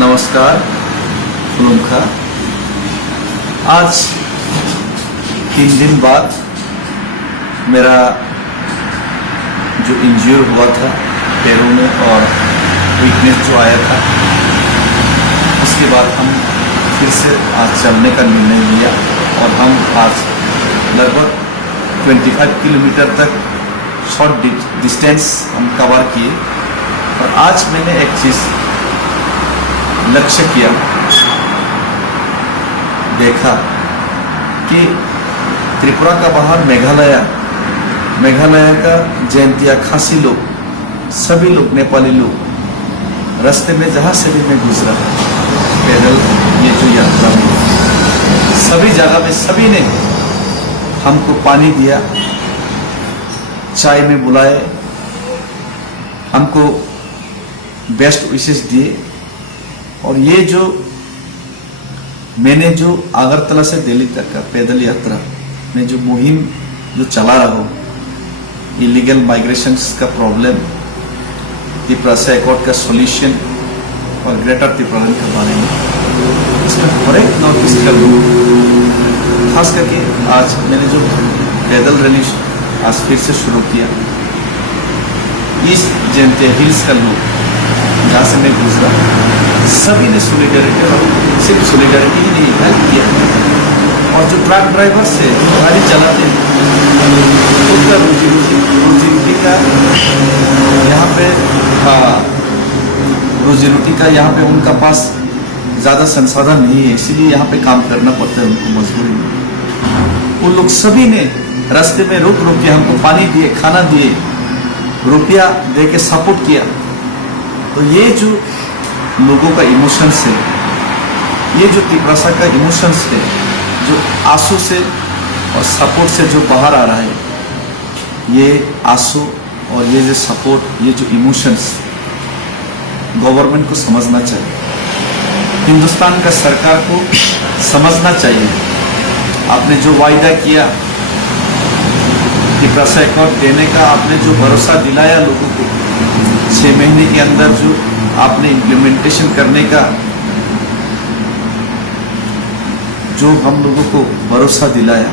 नमस्कार खुलुमखा। आज 3 दिन बाद मेरा जो इंज्योर हुआ था पैरों में और वीकनेस जो आया था, उसके बाद हम फिर से आज चलने का निर्णय लिया और हम आज लगभग 25 किलोमीटर तक शॉर्ट डिस्टेंस हम कवर किए। और आज मैंने एक चीज़ लक्ष्य किया, देखा कि त्रिपुरा का बाहर मेघालय का जयंतिया खासी लोग, सभी लोग, नेपाली लोग, रास्ते में जहाँ से भी मैं गुजरा पैदल ये जो यात्रा में, सभी जगह में सभी ने हमको पानी दिया, चाय में बुलाए, हमको बेस्ट विशेष दिए। और ये जो मैंने जो अगरतला से दिल्ली तक का पैदल यात्रा में जो मुहिम जो चला रहा हूँ, इलीगल माइग्रेशंस का प्रॉब्लम, त्रिपुरा से एकॉर्ड का सॉल्यूशन और ग्रेटर त्रिपुरा के बारे में, इसमें हर एक नॉर्थ ईस्ट का लोग, खास करके आज मैंने जो पैदल रैली आज फिर से शुरू किया, ईस्ट जयंतिया हिल्स का लोग जहाँ से मैं गुजरा, सभी ने सोलिडरिटी, और सिर्फ सोलिडरिटी ही नहीं, हेल्प किया। और जो ट्रक ड्राइवर से गाड़ी चलाते हैं, उनका रोजी रोटी का यहाँ पे, रोजी रोटी का यहाँ पे उनका पास ज़्यादा संसाधन नहीं है, इसीलिए यहाँ पे काम करना पड़ता है उनको मजबूरी में। उन लोग सभी ने रास्ते में रोक रोक के हमको पानी दिए, खाना दिए, रुपया दे के सपोर्ट किया। तो ये जो लोगों का इमोशंस है, ये जो त्रिपुरा का इमोशंस है, जो आंसू से और सपोर्ट से जो बाहर आ रहा है, ये आंसू और ये जो सपोर्ट, ये जो इमोशंस गवर्नमेंट को समझना चाहिए, हिंदुस्तान का सरकार को समझना चाहिए। आपने जो वायदा किया त्रिपुरा से एकॉर्ड देने का, आपने जो भरोसा दिलाया लोगों को, 6 महीने के अंदर जो आपने इम्प्लीमेंटेशन करने का जो हम लोगों को भरोसा दिलाया,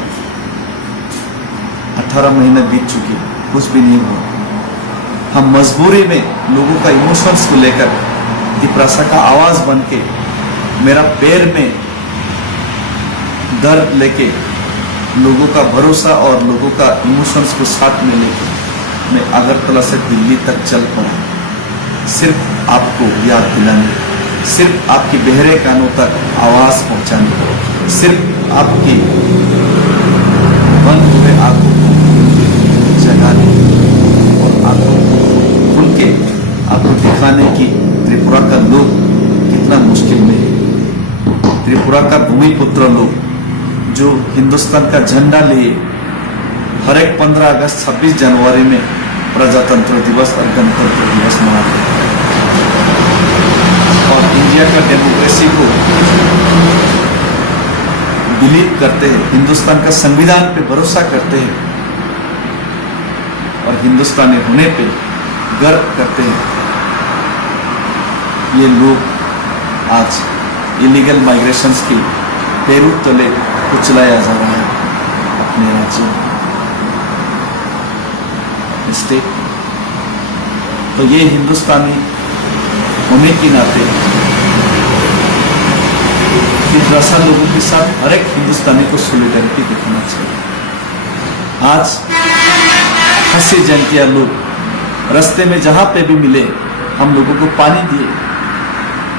18 महीने बीत चुके, कुछ भी नहीं हुआ। हम मजबूरी में लोगों का इमोशंस को लेकर त्रिपुरा का आवाज बन के, मेरा पैर में दर्द लेके, लोगों का भरोसा और लोगों का इमोशंस को साथ में लेकर मैं अगरतला से दिल्ली तक चल पड़ा, सिर्फ आपको याद दिलाने, सिर्फ आपके बहरे कानों तक आवाज पहुंचाने, सिर्फ आपकी बंद हुए आंखों को जगाने और आंखों को खुल के आपको दिखाने की त्रिपुरा का लोग कितना मुश्किल में है। त्रिपुरा का भूमिपुत्र लोग जो हिंदुस्तान का झंडा लिए हर एक 15 अगस्त 26 जनवरी में प्रजातंत्र दिवस और गणतंत्र दिवस मनाते हैं और इंडिया का डेमोक्रेसी को बिलीव करते हैं, हिंदुस्तान का संविधान पे भरोसा करते हैं और हिंदुस्तानी होने पे गर्व करते हैं। ये लोग आज इलीगल माइग्रेशंस की पैरों तले कुचलाया जा रहा है अपने राज्य में, स्टेट। तो ये हिंदुस्तानी होने के नाते त्रिपुरा लोगों के साथ हर एक हिंदुस्तानी को सॉलिडरिटी दिखाना चाहिए। आज खासी जयंतिया लोग रास्ते में जहां पे भी मिले, हम लोगों को पानी दिए,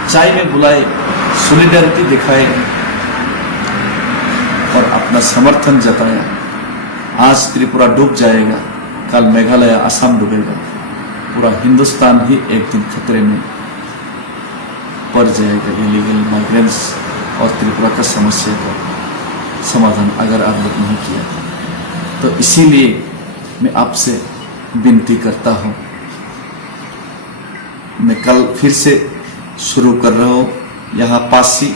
चाय में बुलाए, सॉलिडरिटी दिखाए और अपना समर्थन जताया। आज त्रिपुरा डूब जाएगा, कल मेघालय, असम डूबेगा, पूरा हिंदुस्तान ही एक दिन खतरे में पड़ जाएगा। इलीगल माइग्रेंट्स और त्रिपुरा का समस्या का समाधान अगर आप लोग नहीं किया तो इसीलिए मैं आपसे विनती करता हूँ, मैं कल फिर से शुरू कर रहा हूँ यहाँ पासी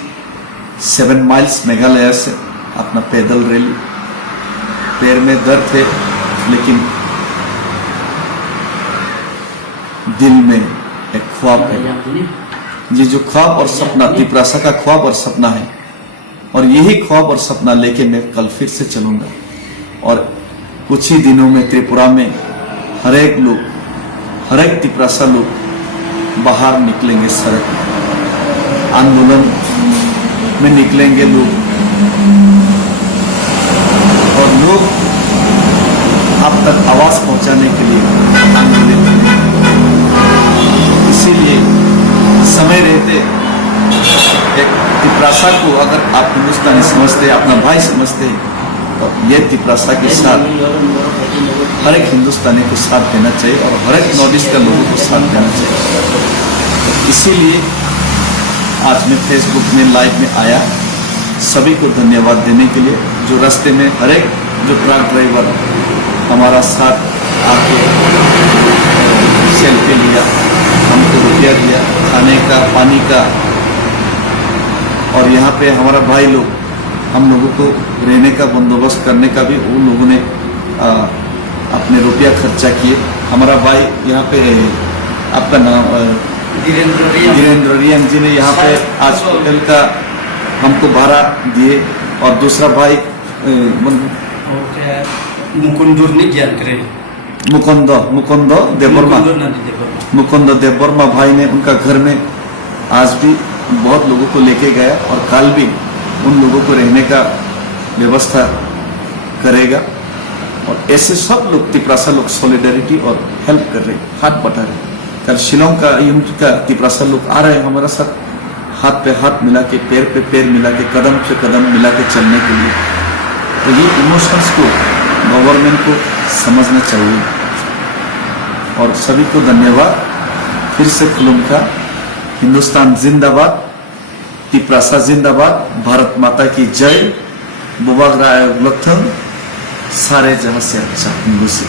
7 माइल्स मेघालय से अपना पैदल रैली। पैर में दर्द है लेकिन दिल में एक ख्वाब है ये जो ख्वाब और सपना तिपरासा का ख्वाब और सपना है, और यही ख्वाब और सपना लेके मैं कल फिर से चलूंगा। और कुछ ही दिनों में त्रिपुरा में हर एक लोग, हर एक तिपरासा लोग बाहर निकलेंगे, सड़क आंदोलन में निकलेंगे लोग, और लोग आप तक आवाज पहुंचाने के लिए आंदोलित करेंगे। इसीलिए समय रहते एक तिपरासा को अगर आप हिंदुस्तानी समझते, अपना भाई समझते, तो ये तिपरासा के साथ हर एक हिंदुस्तानी को साथ देना चाहिए और हर एक नॉर्थ ईस्ट का लोगों को साथ देना चाहिए। तो इसीलिए आज मैं फेसबुक में लाइव में आया, सभी को धन्यवाद देने के लिए, जो रास्ते में हर एक जो ट्रक ड्राइवर हमारा साथ आके सेल्फी लिया, हमको रुपया दिया खाने का, पानी का, और यहाँ पे हमारा भाई लोग हम लोगों को रहने का बंदोबस्त करने का भी उन लोगों ने अपने रुपया खर्चा किए। हमारा भाई यहाँ पे, आपका नाम धीरेन्द्र रियम जी ने यहाँ पे आज होटल का हमको भाड़ा दिए, और दूसरा भाई मुकुंद देववर्मा भाई ने, उनका घर में आज भी बहुत लोगों को लेके गया, और कल भी उन लोगों को रहने का व्यवस्था करेगा। और ऐसे सब लोग तिपरासा लोग सॉलिडरिटी और हेल्प कर रहे, हाथ बटा रहे। कल शिलोंग का यूनिट का तिपरासा लोग आ रहे हैं हमारा साथ, हाथ पे हाथ मिला के, पैर पे पैर मिला के, कदम से कदम मिला के चलने के लिए। तो ये इमोशंस को गवर्नमेंट को समझना चाहिए। और सभी को धन्यवाद फिर से खुलूंगा। हिंदुस्तान जिंदाबाद, तिपरासा जिंदाबाद, भारत माता की जय, बुबाग राय लथंग, सारे जहां से अच्छा हिंदू से